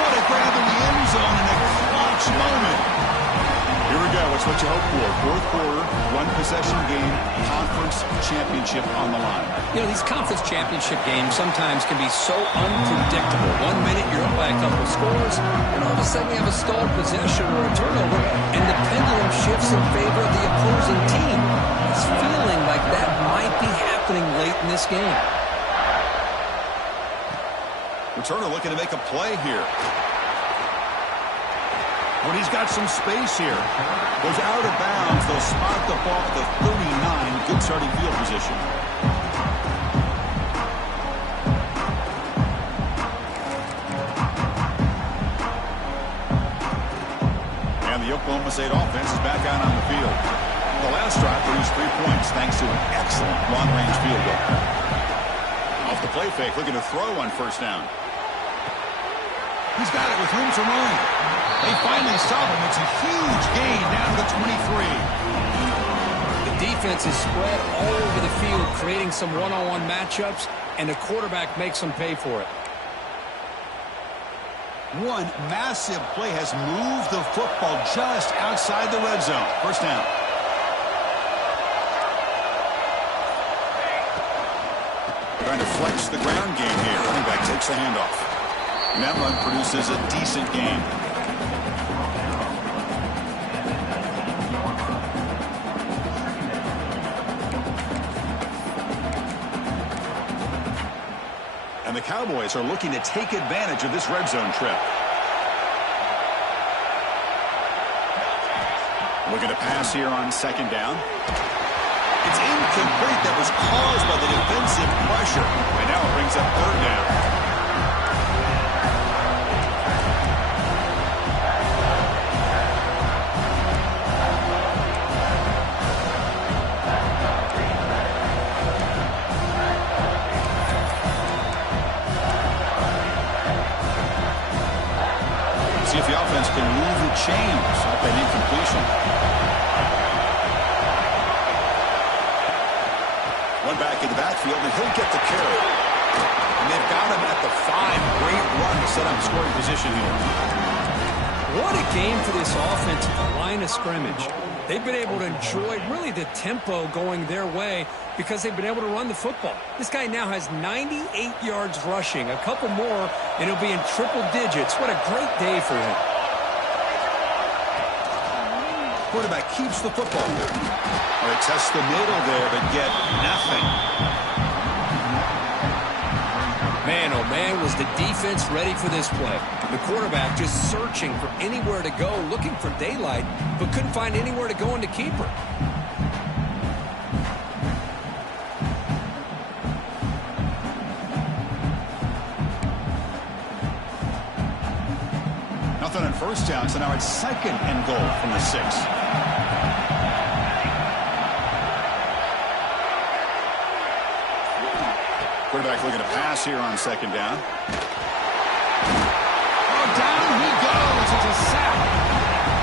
What a grab in the end zone in a clutch moment. Here we go. It's what you hope for. 4th quarter, 1-possession game, conference championship on the line. You know, these conference championship games sometimes can be so unpredictable. 1 minute you're up by a couple of scores, and all of a sudden you have a stalled possession or a turnover, and the pendulum shifts in favor of the opposing team. It's feeling like that might be happening late in this game. Returner looking to make a play here. But he's got some space here. Goes out of bounds. They'll spot the ball at the 39. Good starting field position. And the Oklahoma State offense is back out on the field. The last drive produced 3 points thanks to an excellent long-range field goal. Off the play fake, looking to throw on 1st down. He's got it with room to run. They finally stop him. It's a huge gain down to the 23. The defense is spread all over the field, creating some one-on-one matchups, and the quarterback makes them pay for it. One massive play has moved the football just outside the red zone. 1st down. Trying to flex the ground game here. Running back takes the handoff. And that run produces a decent gain. And the Cowboys are looking to take advantage of this red zone trip. Looking to pass here on 2nd down. It's incomplete. That was caused by the defensive pressure. And now it brings up 3rd down. can move the chains off an incompletion. One back in the backfield, and he'll get the carry. And they've got him at the 5. Great run to set up scoring position here. What a game for this offense at the line of scrimmage. They've been able to enjoy really the tempo going their way because they've been able to run the football. This guy now has 98 yards rushing, a couple more, and he'll be in triple digits. What a great day for him. Quarterback keeps the football. They test the middle there, but get nothing. Man, oh man, was the defense ready for this play. The quarterback just searching for anywhere to go, looking for daylight, but couldn't find anywhere to go in the keeper. Nothing on first down, so now it's 2nd and goal from the 6. Quarterback looking to pass here on 2nd down. Oh, down he goes. It's a sack.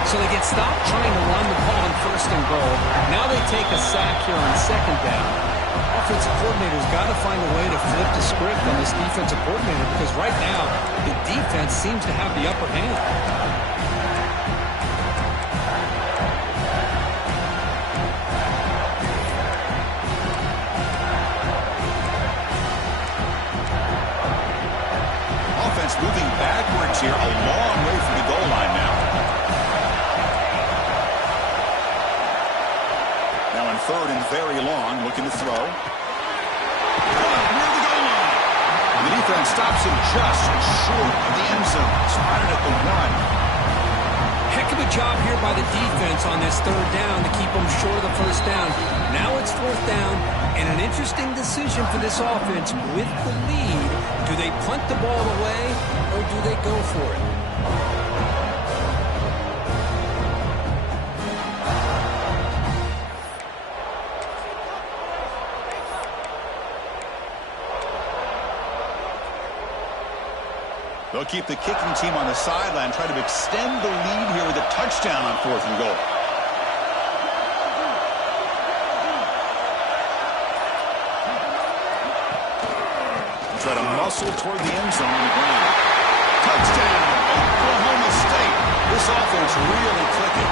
So they get stopped trying to run the ball on 1st and goal. Now they take a sack here on 2nd down. Offensive coordinator's got to find a way to flip the script on this defensive coordinator because right now the defense seems to have the upper hand. Moving backwards here, a long way from the goal line now. Now in 3rd and very long, looking to throw. Near the goal line. And the defense stops him just short of the end zone. Spotted at the 1. Heck of a job here by the defense on this 3rd down to keep them short of the 1st down. Now it's 4th down, and an interesting decision for this offense with the lead. Do they punt the ball away, or do they go for it? They'll keep the kicking team on the sideline, try to extend the lead here with a touchdown on 4th and goal. Try to muscle toward the end zone on the ground. Touchdown, Oklahoma State. This offense really clicking.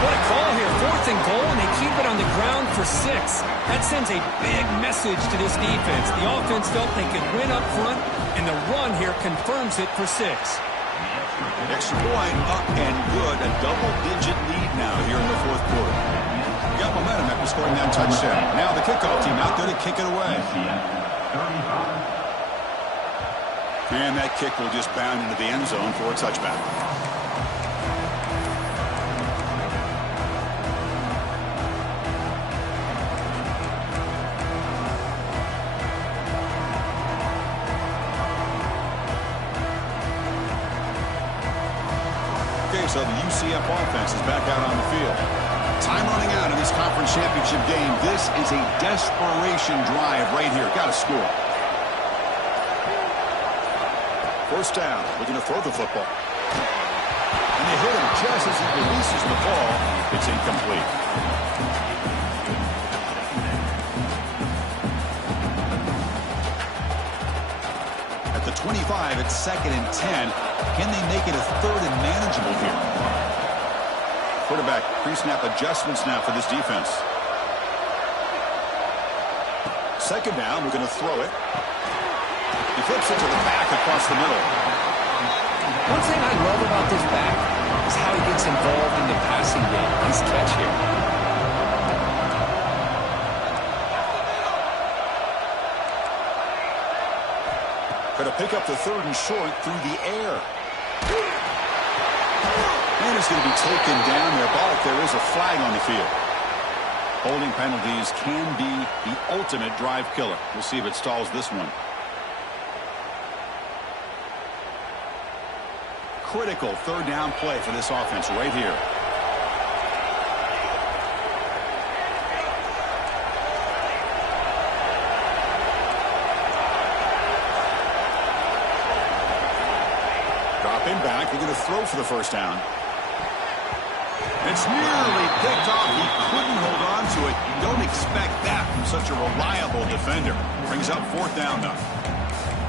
What a call here, 4th and goal, and they keep it on the ground for 6. That sends a big message to this defense. The offense felt they could win up front, and the run here confirms it for 6. Extra point up and good. A double-digit lead now here in the 4th quarter. Got momentum after scoring that touchdown. Now the kickoff team out there to kick it away. And that kick will just bound into the end zone for a touchback. Okay, so the UCF offense is back out on the field. Time running out in this conference championship game. This is a desperation drive right here. Got to score. 1st down, looking to throw the football. And they hit him just as he releases the ball. It's incomplete. At the 25, it's 2nd and 10. Can they make it a 3rd and manageable here? Quarterback pre-snap adjustments now for this defense. 2nd down, we're going to throw it. He flips it to the back across the middle. One thing I love about this back is how he gets involved in the passing game. Nice catch here. Going to pick up the 3rd and short through the air. And it's going to be taken down there. But there is a flag on the field. Holding penalties can be the ultimate drive killer. We'll see if it stalls this one. Critical 3rd down play for this offense right here. Dropping back, they're going to throw for the first down. It's nearly picked off. He couldn't hold on to it. You don't expect that from such a reliable defender. Brings up fourth down, though.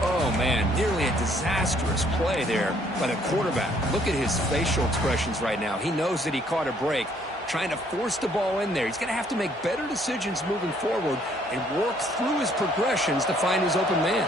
Oh, man, nearly a disastrous play there by the quarterback. Look at his facial expressions right now. He knows that he caught a break, trying to force the ball in there. He's going to have to make better decisions moving forward and work through his progressions to find his open man.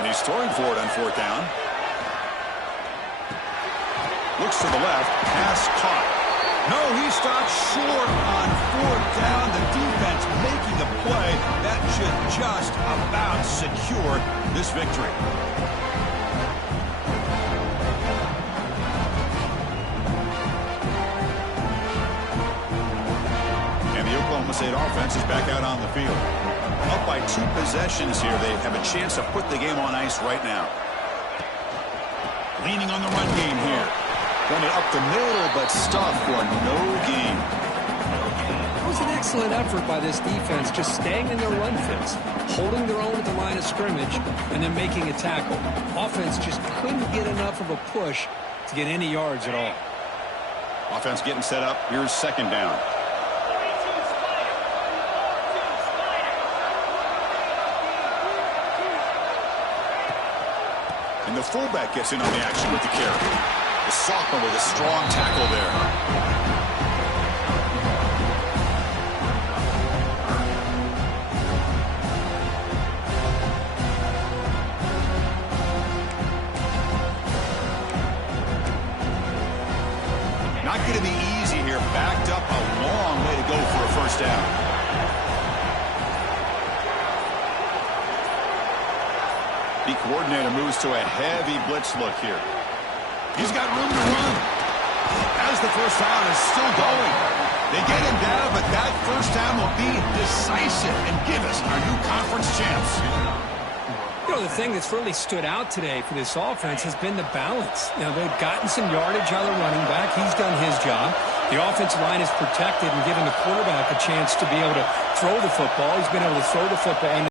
And he's throwing for it on fourth down. Looks to the left. Pass caught. No, he stopped short on fourth down. The defense making a play that should just about secure this victory. And the Oklahoma State offense is back out on the field. Up by 2 possessions here. They have a chance to put the game on ice right now. Leaning on the run game here. Run it up the middle, but stuffed for no gain. It was an excellent effort by this defense, just staying in their run fits, holding their own at the line of scrimmage, and then making a tackle. Offense just couldn't get enough of a push to get any yards at all. Offense getting set up. Here's second down. And the fullback gets in on the action with the carry. The sophomore with a strong tackle there. Not going to be easy here. Backed up a long way to go for a first down. The coordinator moves to a heavy blitz look here. He's got room to run. As the first down is still going. They get him down, but that first down will be decisive and give us our new conference champs. You know, the thing that's really stood out today for this offense has been the balance. You know, they've gotten some yardage out of the running back. He's done his job. The offensive line is protected and given the quarterback a chance to be able to throw the football. He's been able to throw the football.